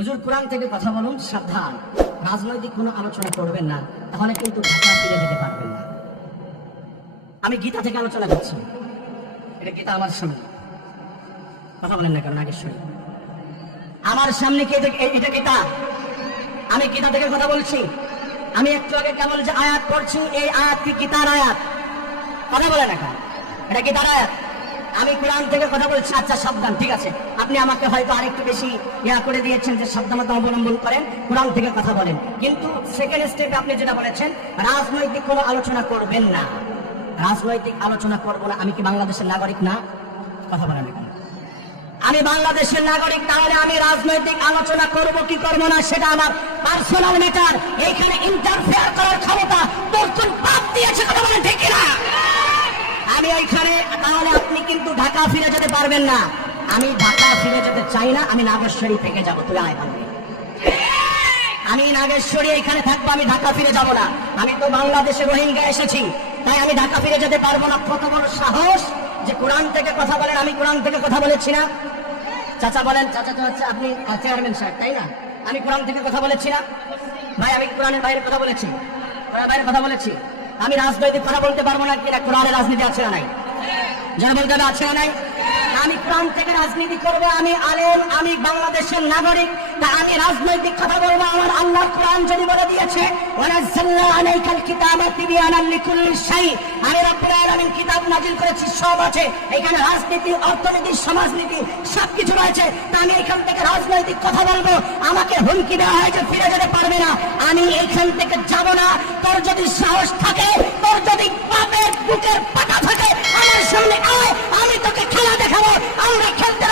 হুজুর কোরআন থেকে কথা বলুন, সাবধান, রাজনৈতিক কোনো আলোচনা করবেন না, তাহলে কিন্তু ঢাকা ফিরে যেতে পারবেন না। আমি গীতা থেকে আলোচনা করছি, এটা গীতা আমার সামনে, কথা বলেন না কেন নাগেশ্বরী, আমার সামনে কি এটা গীতা? আমি গীতা থেকে কথা বলছি। আমি একটু আগে কেমন যে আয়াত পড়ছি, এই আয়াত কি গীতার আয়াত? কথা বলে না কেন, এটা গীতার আয়াত। আমি কোরআন থেকে কথা বলছি। আচ্ছা সাবধান, ঠিক আছে, আপনি আমাকে হয়তো আরেকটু বেশি করে দিয়েছেন যে সাবধানতা অবলম্বন করেন, কোরআন থেকে কথা বলেন। কিন্তু সেকেন্ড স্টেপে আপনি যেটা বলেছেন, রাজনৈতিক কোনো আলোচনা করবেন না। রাজনৈতিক আলোচনা করবো না, আমি কি বাংলাদেশের নাগরিক না? কথা বলেন না কেন? আমি বাংলাদেশের নাগরিক, তাহলে আমি রাজনৈতিক আলোচনা করব কি করবো না সেটা আমার পার্সোনাল ম্যাটার। এইখানে ইন্টারফেয়ার করার ক্ষমতা তোর কোন পাপ দিয়েছে? কথা বলেন ঠিক না? আমি ওইখানে, তাহলে আপনি কিন্তু ঢাকা ফিরে যেতে পারবেন না। আমি ঢাকা ফিরে যেতে চাই না, আমি নাগেশ্বরী থেকে যাবো। তুই আয় ভালো, আমি নাগেশ্বরী এখানে থাকবো, আমি ঢাকা ফিরে যাব না। আমি তো বাংলাদেশে রোহিঙ্গা এসেছি, তাই আমি ঢাকা ফিরে যেতে পারবো না। কত বড় সাহস যে কোরআন থেকে কথা বলেন! আমি কোরআন থেকে কথা বলেছি না? চাচা বলেন, চাচা তো হচ্ছে আপনি চেয়ারম্যান সাহেব, তাই না? আমি কোরআন থেকে কথা বলেছি না ভাই? আমি কোরআনের বাইরে কথা বলেছি, বাইরে কথা বলেছি। আমি রাজনৈতিক কথা বলতে পারবো না কিনা? কোরআনের রাজনীতি আছে না নাই? যারা বলতে হবে আছে না নাই? আমি কোরআন থেকে রাজনীতি করবো, আমি আলেম, আমি বাংলাদেশের নাগরিক, তা আমি রাজনৈতিক কথা বলবো। আমার আল্লাহ কোরআন যদি বলে দিয়েছে ওয়ানাজ্জালনা আলাইকাল কিতাবা তিবয়ানান লিকুল্লি শাই, আমি রব্বুল আলামিন কিতাব নাজিল করেছি, সব আছে এখানে, রাজনীতি, অর্থনীতি, সমাজনীতি সবকিছু রয়েছে। তা আমি এখান থেকে রাজনৈতিক কথা বলবো, আমাকে হুমকি দেওয়া হয় যে ফিরে যেতে পারবে না, আমি এইখান থেকে যাব না। তোর যদি সাহস থাকে, তোর যদি পাপের বুকের পাটা থাকে, আমার সামনে আয়, আমি তোকে খেলা দেখাবো। আমরা খেলতে